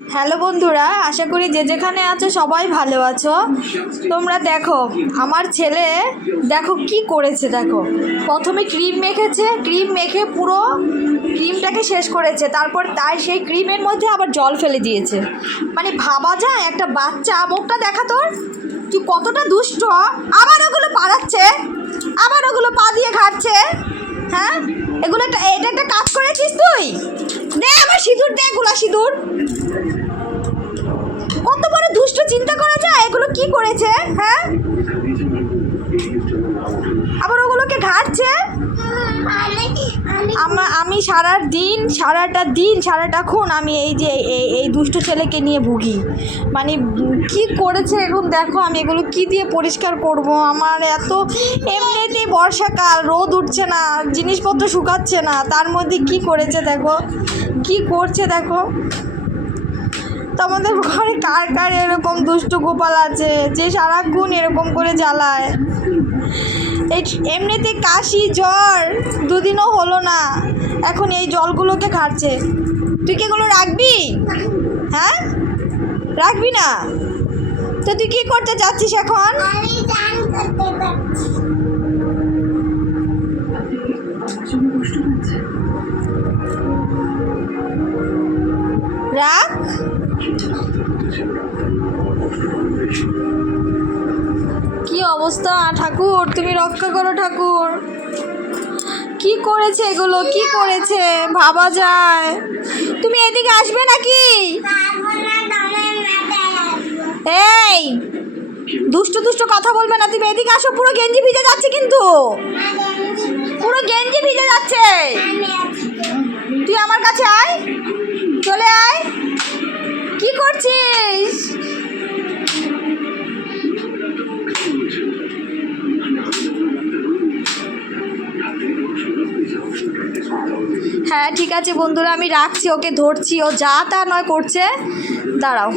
Hello বন্ধুরা, আশা করি যে যেখানে আছো সবাই ভালো আছো। তোমরা দেখো আমার ছেলে দেখো কি করেছে। দেখো প্রথমে ক্রিম মেখেছে, ক্রিম মেখে পুরো ক্রিমটাকে শেষ করেছে, তারপর তাই সেই ক্রিমের মধ্যে আবার জল ফেলে দিয়েছে। মানে ভাবা যায় একটা বাচ্চা, মুখটা দেখা তোর, তুই কতটা দুষ্ট। আবার ওগুলো পাড়াচ্ছে, আবার ওগুলো পা দিয়ে ঘাটছে। হ্যাঁ, এগুলো এটা একটা কাজ করেছিস তুই। দে আমার সিঁদুর, দে গোলা সিঁদুর। কত বড় দুষ্ট, চিন্তা করা যায় এগুলো কি করেছে। হ্যাঁ, আবার ওগুলোকে ঘাটছে। আমি সারাটাক্ষণ আমি এই দুষ্ট ছেলেকে নিয়ে ভুগি। মানে কি করেছে এখন দেখো, আমি এগুলো কি দিয়ে পরিষ্কার করব। আমার এত এমনিতেই বর্ষাকাল, রোদ উঠছে না, জিনিসপত্র শুকাচ্ছে না, তার মধ্যে কি করেছে দেখো, কি করছে দেখো। তো আমাদের ঘরে কার কার এরকম দুষ্ট গোপাল আছে যে সারাক্ষণ এরকম করে জ্বালায়। এই এমনিতে কাশি জ্বর দুদিনও হলো না, এখন এই জলগুলোকে ঘাটছে। তুই কি এগুলো রাখবি? হ্যাঁ, রাখবি না তো তুই কি করতে যাচ্ছিস এখন? রাখ। কি অবস্থা ঠাকুর, তুমি রক্ষা করো ঠাকুর। কি করেছে এগুলো, কি করেছে ভাবা যায়। তুমি এদিকে আসবে নাকি? এই দুষ্ট দুষ্ট কথা বলবে না, তুমি এদিকে আসো। পুরো গেঞ্জি ভিজে যাচ্ছে, কিন্তু পুরো গেঞ্জি ভিজে যাচ্ছে। তুই আমার কাছে আয়, চলে আয়। কি করছিস? হ্যাঁ ঠিক আছে বন্ধুরা, আমি রাখছি, ওকে ধরছি, ও যা তা নয় করছে। দাঁড়াও।